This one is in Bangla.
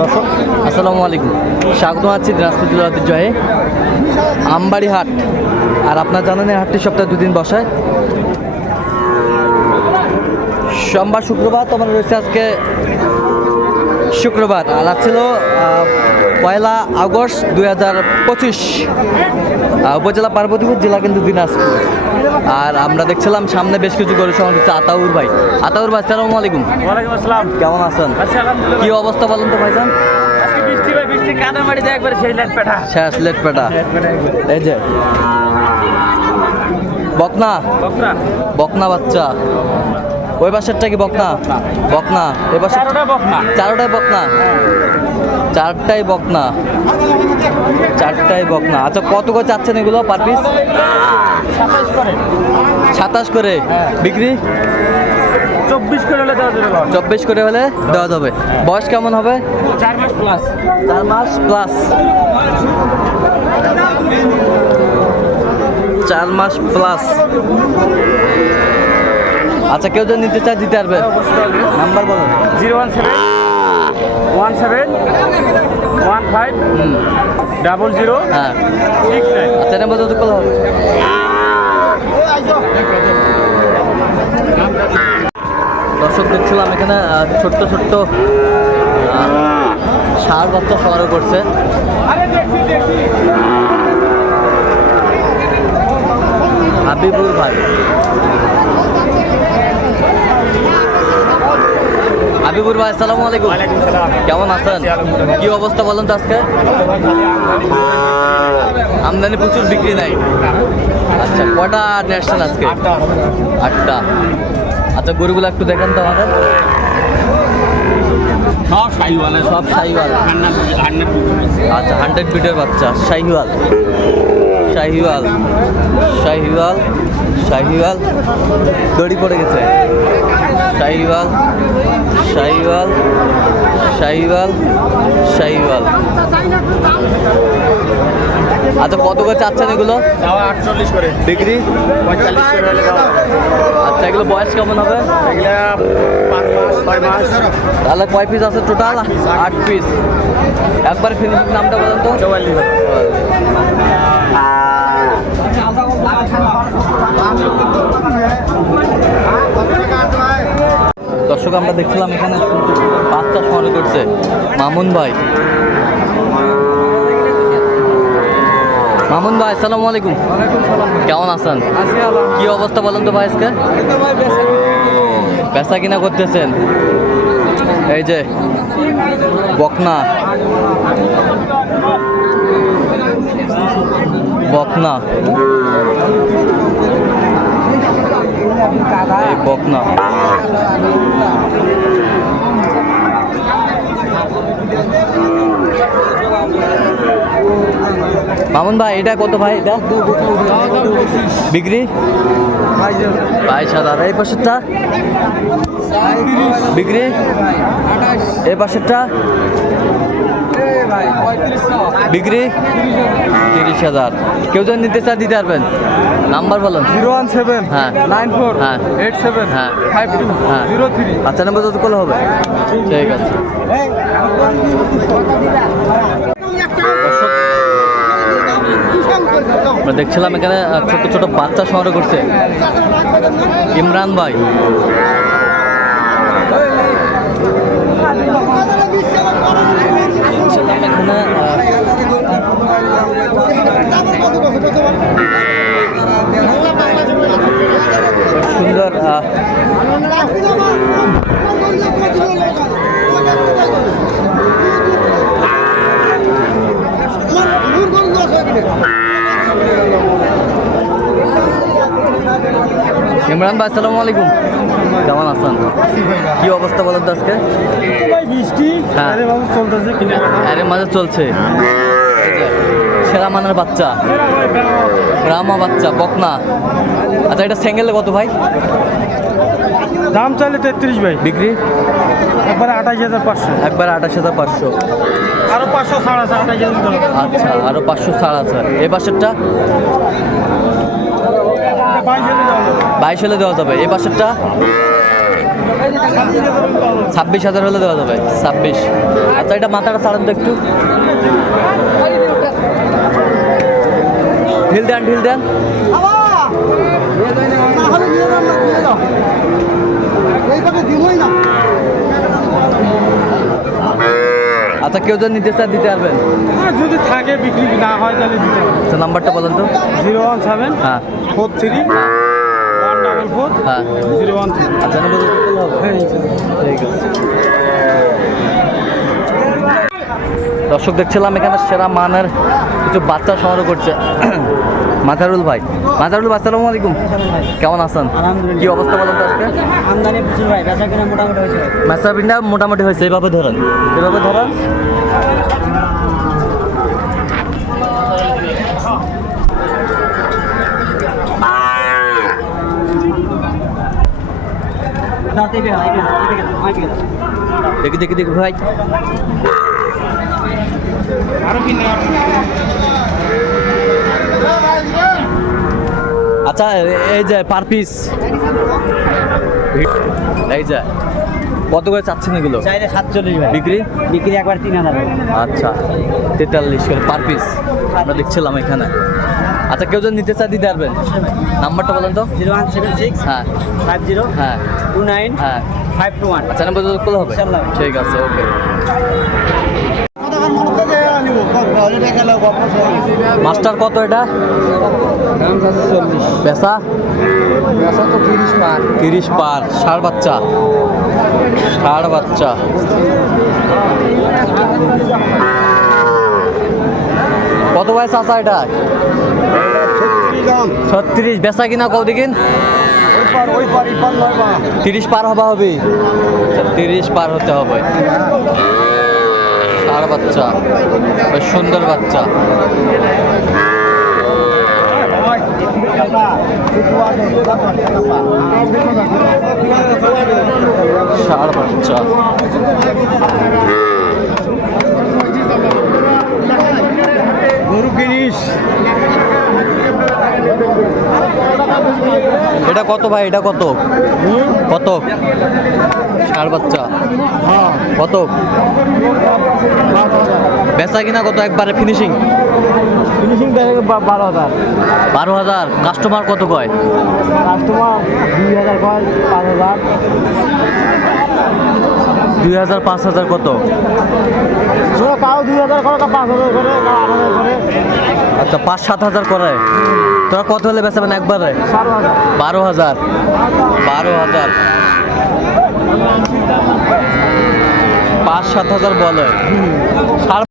দর্শক, আসসালামু আলাইকুম। স্বাগত আছি দিনাজপুর জেলার ঐতিহ্যে আমবাড়ি হাট। আর আপনার জানেন এই হাটটি সপ্তাহে দুদিন বসায়। সোমবার শুক্রবার তোমার রয়েছে আজকে শুক্রবার আর আজ ছিল পয়লা আগস্ট দুই হাজার পঁচিশ উপজেলা পার্বতীপুর জেলা কিন্তু দিনাজপুর। আর আমরা দেখছিলাম সামনে বেশ কিছু গরু সমাজ হচ্ছে আতাউর ভাই। আতাউর ভাই সালামু আলাইকুম। আসসালাম। কেমন আছেন? কি অবস্থা বলেন তো ভাইজান? শেষ লেট পেটা। এই যে বকনা। বকনা বাচ্চা। ওই পাশেরটা কি বকনা? বকনা। চারোটা বকনা। চারটাই বকনা। চারটাই বকনা। চারটাই বকনা। আচ্ছা কত করে চাচ্ছেন এগুলো পার পিস সাতাশ করে। বিক্রি? চব্বিশ করে হলে দেওয়া যাবে চব্বিশ করে হলে দেওয়া যাবে। বয়স কেমন হবে? চার মাস প্লাস চার মাস প্লাস চার মাস প্লাস আচ্ছা কেউ যদি নিতে চায় দিতে পারবে। নাম্বার বলুন zero one seven one seven one five double zero হ্যাঁ। আচ্ছা নাম্বার যত করলে হবে? দর্শক দেখছিলাম এখানে ছোট্ট ছোট্ট ষাঁড় বাচ্চা সরাও করছে। হাবিবুর ভাই। হাবিবুর ভাই আসসালামু আলাইকুম। কেমন আছেন? কি অবস্থা বলেন তো আজকে? আমদানি প্রচুর বিক্রি নাই। আচ্ছা কটা ন্যাশনাল আজকে? আটটা। আচ্ছা গরুগুলো একটু দেখেন তো আমাদের। সব সাইওয়ালা। সব শাহিওয়াল আচ্ছা হান্ড্রেড বিটের বাচ্চা শাহিওয়াল শাহিওয়াল শাহিওয়াল শাহিওয়াল দড়ি পড়ে গেছে। শাহিওয়াল শাহিওয়াল শাহিওয়াল শাহিওয়াল আচ্ছা কত করে চাচ্ছেন এগুলো? আটচল্লিশ করে। ডিগ্রি? পঁয়তাল্লিশ করে। আচ্ছা এগুলো বয়স কেমন হবে? এগুলা পাঁচ মাস ছয় মাস। তাহলে কয় পিস আছে টোটাল আট পিস একবার ফিনিশিং নামটা বলেন তো। চৌয়াল্লিশ দর্শক, আমরা দেখছিলাম এখানে বাচ্চা সমারো করছে মামুন ভাই। মামুন ভাই, আসসালামু আলাইকুম। কেমন আছেন? কি অবস্থা বলেন তো ভাই আজকে? বেচা কিনা করতেছেন। এই যে, বকনা। বকনা। এই মামুন ভাই, এটা কত ভাই? এটা বিক্রি? বাইশ হাজার। এই পাশেরটা? বিক্রি? এই পাশেরটা? বিক্রি? তিরিশ হাজার। কেউ যদি নিতে চায় দিতে পারবেন। নাম্বার বলুন। জিরো ওয়ান সেভেন হ্যাঁ। নাইন ফোর হ্যাঁ। এইট সেভেন হ্যাঁ। ফাইভ টু হ্যাঁ। Zero three. আচ্ছা নাম্বার যত করলে হবে। ঠিক আছে। আমরা দেখছিলাম এখানে ছোট ছোট বাচ্চা সংগ্রহ করছে। ইমরান ভাই দেখছিলাম এখানে আহ, সুন্দর আহ, ইমরান ভাই আসসালামু আলাইকুম। কেমন আছেন? কি অবস্থা বলেন তো আজকে? বৃষ্টি। হ্যাঁ। আরে মাঝে চলছে। সেরা মানের বাচ্চা। রামা বাচ্চা বকনা। আচ্ছা এটা স্যাঙ্গেলে কত ভাই? দাম চাইলে তেত্রিশ ভাই। বিক্রি? একবারে আঠাশ হাজার পাঁচশো। একবার আঠাশ হাজার পাঁচশো। আরও পাঁচশো ছাড় আছে আঠাশ হাজার আচ্ছা আরও পাঁচশো ছাড় আছে। এ পাশেরটা? বাইশ হলে দেওয়া যাবে। এই পাশেরটা? ছাব্বিশ হাজার হলে দেওয়া যাবে। ছাব্বিশ। আচ্ছা এটা মাথাটা ছাড়ান তো একটু। ঢিল দেন ঢিল দেন। আচ্ছা কেউ যদি নিতে চায় দিতে পারবেন? হ্যাঁ, যদি থাকে বিক্রি না হয় তাহলে দিতে আচ্ছা নাম্বারটা বলেন তো। জিরো ওয়ান সেভেন হ্যাঁ। Four three one double four হ্যাঁ। Zero one three. আচ্ছা হ্যাঁ ঠিক আছে। দর্শক দেখছিলাম এখানে সেরা মানের কিছু বাচ্চা সংগ্রহ করছে। মাজারুল ভাই। মাজারুল ভাই আসসালামু আলাইকুম। কেমন আছেন? কি অবস্থা বলেন তো আজকে? আমদানি প্রচুর ভাই বেচা কিনা মোটামুটি হয়েছে। মেসাবিনটা মোটামুটি হয়েছে এইভাবে ধরেন। এইভাবে ধরেন। দেখি দেখি দেখি ভাই। আচ্ছা এই যে পার পিস এই যে কত করে চাচ্ছেন এগুলো? চাইলে সাতচল্লিশ ভাই। বিক্রি? বিক্রি একবার তিন হাজার আচ্ছা তেতাল্লিশ করে পার পিস আমরা দেখছিলাম এখানে। আচ্ছা কেউ যদি নিতে চায় দিতে পারবেন। নাম্বারটা বলেন তো। জিরো ওয়ান সেভেন সিক্স হ্যাঁ। ফাইভ জিরো হ্যাঁ। টু নাইন হ্যাঁ। Five two one. আচ্ছা নাম্বার করলে হবে। ঠিক আছে ওকে। মাস্টার কত এটা? পেশা? তো তিরিশ পার তিরিশ পার ষাড় বাচ্চা। ষাড় বাচ্চা। কত বয়স আসা এটা? ছত্রিশ। বেচা কিনা কত দিকিন তিরিশ পার হবা হবে। তিরিশ পার হতে হবে। ষাড় বাচ্চা সুন্দর বাচ্চা। ষাঁড় বাচ্চা। গরু কিনিস। এটা কত ভাই? এটা কত? কত? ষাড় বাচ্চা। কত? বেচা কিনা কত একবারে ফিনিশিং ফিনিশিং বারো হাজার। বারো হাজার। কাস্টমার কত কয়? কাস্টমার দুই হাজার কয় পাঁচ হাজার। দুই হাজার পাঁচ হাজার কত? কাউ দুই হাজার করে পাঁচ হাজার করে আট হাজার করে। আচ্ছা পাঁচ, সাত হাজার করে। তোরা কত হলে বেচাবেন একবারে? বারো বারো হাজার। বারো হাজার। পাঁচ, সাত হাজার বলে।